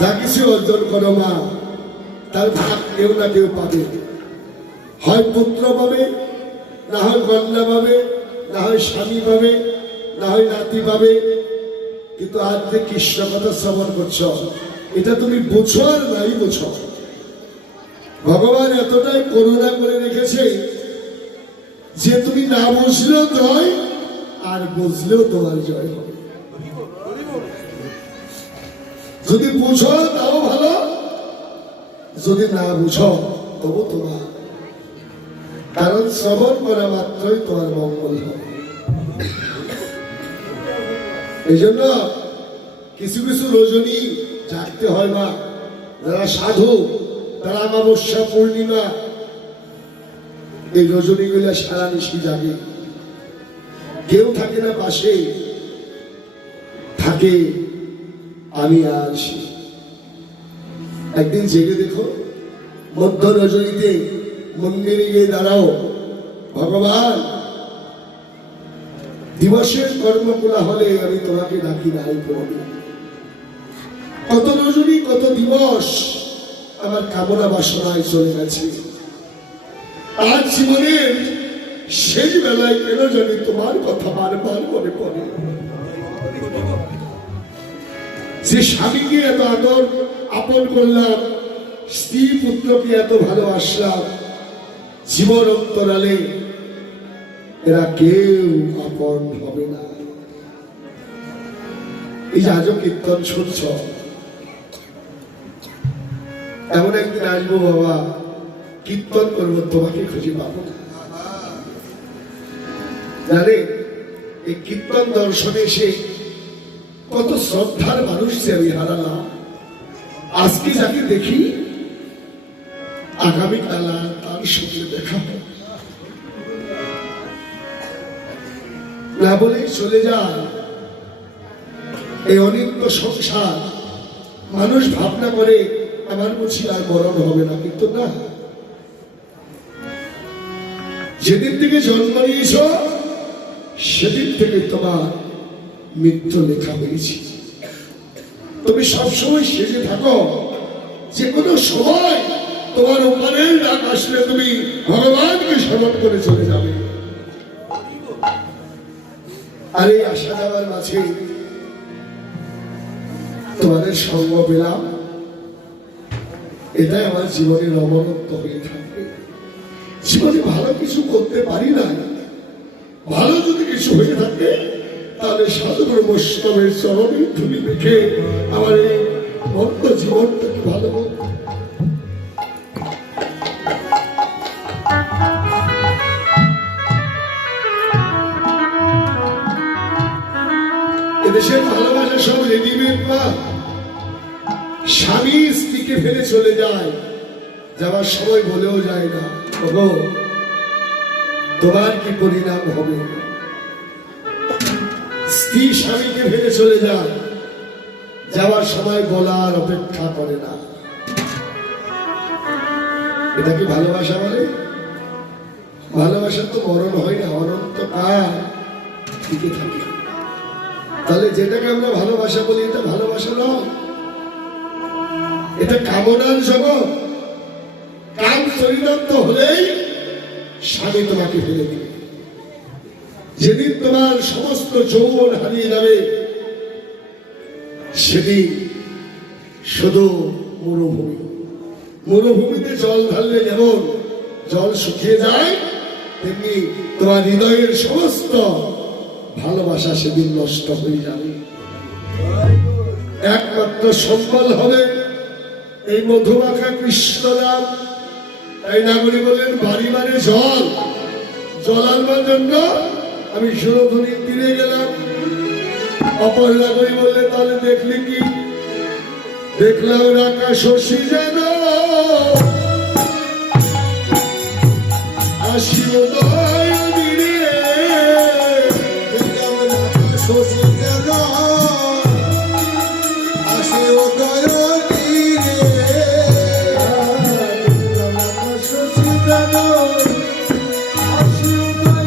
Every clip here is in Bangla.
যা কিছু অর্জন করো মা, তার ভাগ কেউ না কেউ পাবে। হয় পুত্র পাবে, না হয় কন্যা পাবে, না হয় স্বামী পাবে, না হয় নাতি পাবে। কিন্তু আজ যে কৃষ্ণ কথা শ্রবণ করছ, এটা তুমি বুঝো আর নাই বুঝো, ভগবান এতটাই করুণা করে রেখেছে যে তুমি না বুঝলেও জয়, আর বুঝলেও তোমার জয় হবে। যদি বুঝো তাও ভালো, যদি না বুঝো তবু তোমার, কারণ শ্রবণ করা মাত্রই তোমার মঙ্গল হবে। এই জন্য কিছু কিছু রজনী জাগতে হয় মা, যারা সাধু, তারা অমাবস্যা পূর্ণিমা এই রজনীগুলা সারা নিশি জাগে। কেউ থাকে না পাশে, থাকে আমি আর সে। একদিন জেগে দেখো, মধ্য রজনীতে মন্দিরে গিয়ে দাঁড়াও, ভগবান দিবসের কর্মকলা হলে আমি তোমাকে ডাকি নাই কোনদিন। কত রজনী, কত দিবস আমার কামনা বাসনায় চলে গেছে। আজ জীবনের শেষ বেলায় কেন জানি তোমার কথা বারবার মনে পড়ে। যে স্বামীকে এত আদর আপন করলাম, স্ত্রী পুত্রকে এত ভালোবাসলাম, জীবন অন্তরালে এরা কেউ আপন হবে না। এই যে আজও কীর্তন শুনছ, এমন একদিন আসবো বাবা, কীর্তন করবো, তোমাকে খুঁজে পাবো না। জানে এই কীর্তন দর্শনে এসে কত শ্রদ্ধার মানুষকে আমি হারালাম। আজকে যাকে দেখি, আগামীকাল তার সঙ্গে দেখা না বলে চলে যায়। এই অনিত্য সংসার, মানুষ ভাবনা করে আমার বুঝি আর মরণ হবে না, কিন্তু না, যেদিন থেকে জন্ম নিয়েছ সেদিন থেকে তোমার মৃত্যু লেখা হয়েছে। তুমি সবসময় সেজে থাকো, যে কোনো সময় তোমার উপরের ডাক আসলে তুমি ভগবানকে স্মরণ করে চলে যাবে। আর এই আসা যাওয়ার মাঝে তোমাদের সঙ্গ পেলাম, এটাই আমার জীবনের অমরত্ব হয়ে থাকবে। জীবনে ভালো কিছু করতে পারি না, ভালো যদি কিছু হয়ে থাকে তাহলে সাধুগুরু বৈষ্ণবের চরণে ধুলি রেখে আমার এই মন্দ জীবনটাকে ভালো হোক। এদেশের ভালোবাসা সব রেডিমেড মা। স্বামী স্ত্রীকে ফেলে চলে যায়, যাওয়ার সময় বলেও যায় না ওগো তোমার কি পরিণাম হবে। স্ত্রী স্বামীকে ফেলে চলে যায়, যাওয়ার সময় বলার অপেক্ষা করে না। এটা কি ভালোবাসা বলে? ভালোবাসা তো মরণ হয় না, অনন্তকাল টিকে থাকে। তাহলে যেটাকে আমরা ভালোবাসা বলি, এটা ভালোবাসা নয়, এটা কামনার জগৎ। কাম চরিতার্থ হলেই স্বামী তোমাকে ফেলে দিবে। যেদিন তোমার সমস্ত যৌবন হারিয়ে যাবে, সেদিন শুধু মরুভূমি। মরুভূমিতে জল ঢাললে যেমন জল শুকিয়ে যায়, তেমনি তোমার হৃদয়ের সমস্ত ভালোবাসা সেদিন নষ্ট হয়ে যাবে। একমাত্র সম্বল হবে এই মধুমাখা কৃষ্ণ নাম। তাই নাগরী বললেন, বাড়ি মানে জল, জল আনবার জন্য আমি সুরধুনির তীরে গেলাম। অপর নাগরী বললে, তাহলে দেখলি কি? দেখলাম রাখা শশী যেন আসি উদয় তীরে, দেখলাম রাখা শশী যেন আসি উদয় তীরে, দেখলাম রাখা শশী যেন আসি উদয়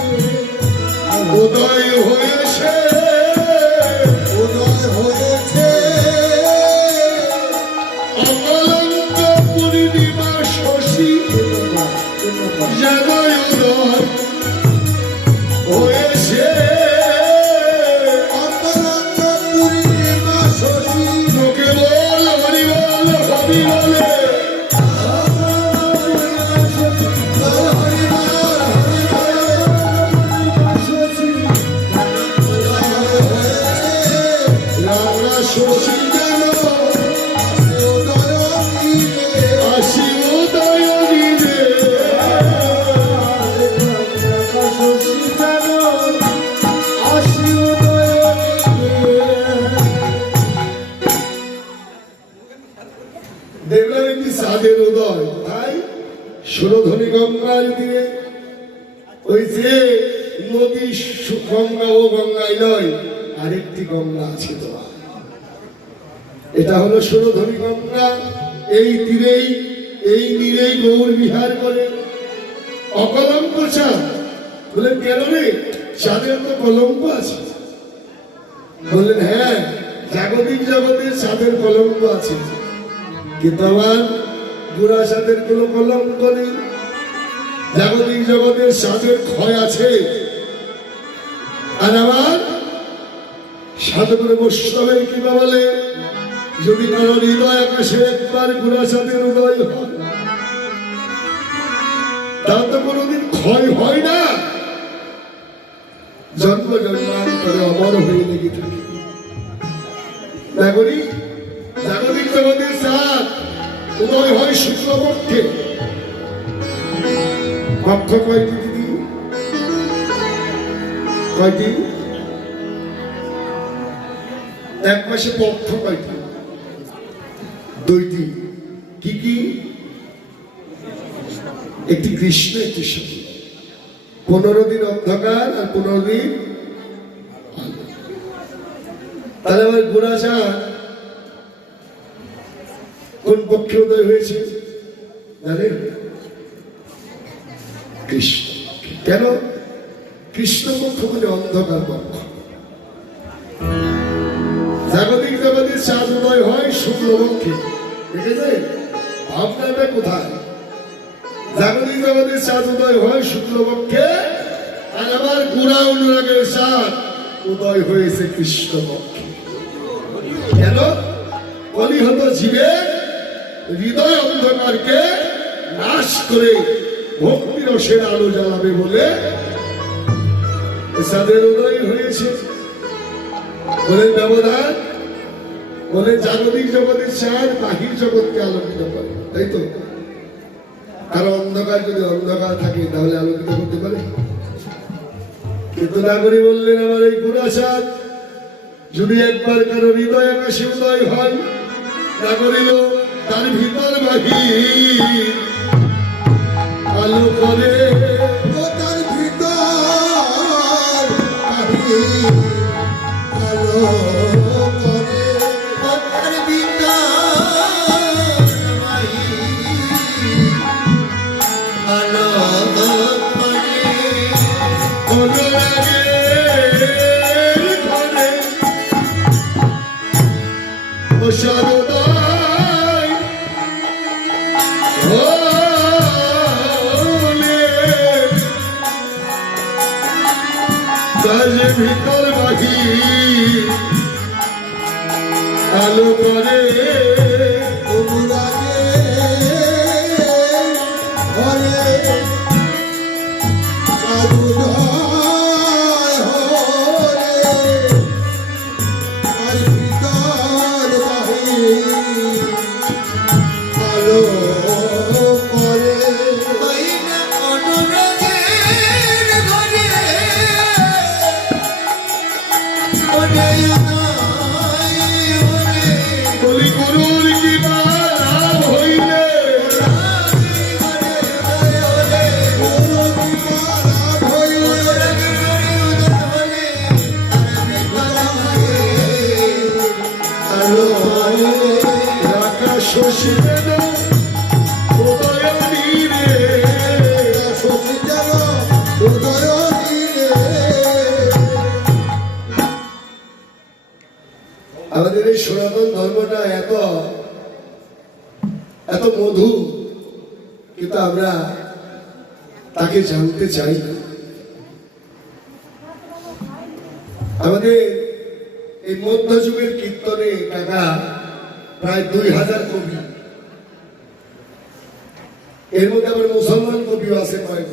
তীরে। উদয় হয়েছে, উদয় হয়েছে দেখলাম একটি চাঁদের উদয়, তাই সুরধনী গঙ্গার তীরে। ওই যে নদী গঙ্গা, ও গঙ্গায় নয়, আরেকটি গঙ্গা আছে তোমার, এটা হলো সুরধনী গঙ্গা। এই তীরেই, এই নীরেই গৌর বিহার করে। অকলঙ্ক চাঁদ। বললেন কেন রে, চাঁদের তো কলঙ্ক আছে। বললেন হ্যাঁ, জাগতিক জগতের চাঁদের কলঙ্ক আছে, কিন্তু আমার বুড়া চাঁদের কোনো কলঙ্ক নেই। জাগতিক জগতের চাঁদের ক্ষয় আছে, আর আমার সাথে করে বৈষ্ণবের কিবা বলে, যদি কারো হৃদয় আকাশে একবার বুড়া চাঁদের উদয় হয়, তার তো কোনোদিন ক্ষয় হয় না, জন্ম জন্মান্তরে অমর হয়ে লেগে থাকে। নাগরিক জাগতিক জগতের চাঁদ উদয় হয় শুক্লপক্ষে। পক্ষ কয়টি দিদি? কয়টি? এক মাসে পক্ষ কয়টি? দুইটি। কি কি? একটি কৃষ্ণ, একটি শুক্ল। 15 দিন অন্ধকার আর 15 দিন। তাহলে আমার গোড়া চাঁদ কোন পক্ষে উদয় হয়েছে জানেন? কৃষ্ণ। কেন? কৃষ্ণ পক্ষ মানে অন্ধকার পক্ষ। জাগতিক জগতের চাঁদ উদয় হয় শুক্লপক্ষে। দেখেছেন ভাবনাটা কোথায়? জাগতিক জগতের চাঁদ উদয় হয় শুক্লপক্ষে, আর আমার গুণা অনুরাগের চাঁদ উদয় হয়েছে কৃষ্ণপক্ষে। কেন? কলিহত জীবের হৃদয় অন্ধকারকে নাশ করে ভক্তি রসের আলো জ্বালাবে বলে চাঁদের উদয় হয়েছে। বলেন ব্যবধান, বলে জাগতিক জগতের চাঁদ বাহির জগৎকে আলোকিত করে, তাই তো? আর অন্ধকার যদি অন্ধকার থাকে তাহলে আলোকিত করতে পারে? কিন্তু নাগরী বললেন আমার এই পুরা চাঁদ যদি একবার কারো হৃদয় আকাশে উদয় হয়, নাগরিল তার ভিতর বাহির আলো করে, তার ভিতর আলো করে, তার ভিতর আলো করে। অনুরাগের ঘরে ও সদয় হলে তার ভিতর বাহির আলো করে। অনুরাগের ঘরে চাঁদুদয় হলে তার ভিতর বাহির আলো করে। অনুরাগের ঘরে বলি গুরুর কি লাভ হইলে, আকাশ শশীরে উদয় নীরে, আমাদের এই সনাতন ধর্মটা এত এত মধু, কিন্তু আমরা তাকে জানতে চাই না। আমাদের এই মধ্যযুগের কীর্তনে কাকা প্রায় 2000 কবি, এর মধ্যে আবার মুসলমান কবিও আছে কয়েক।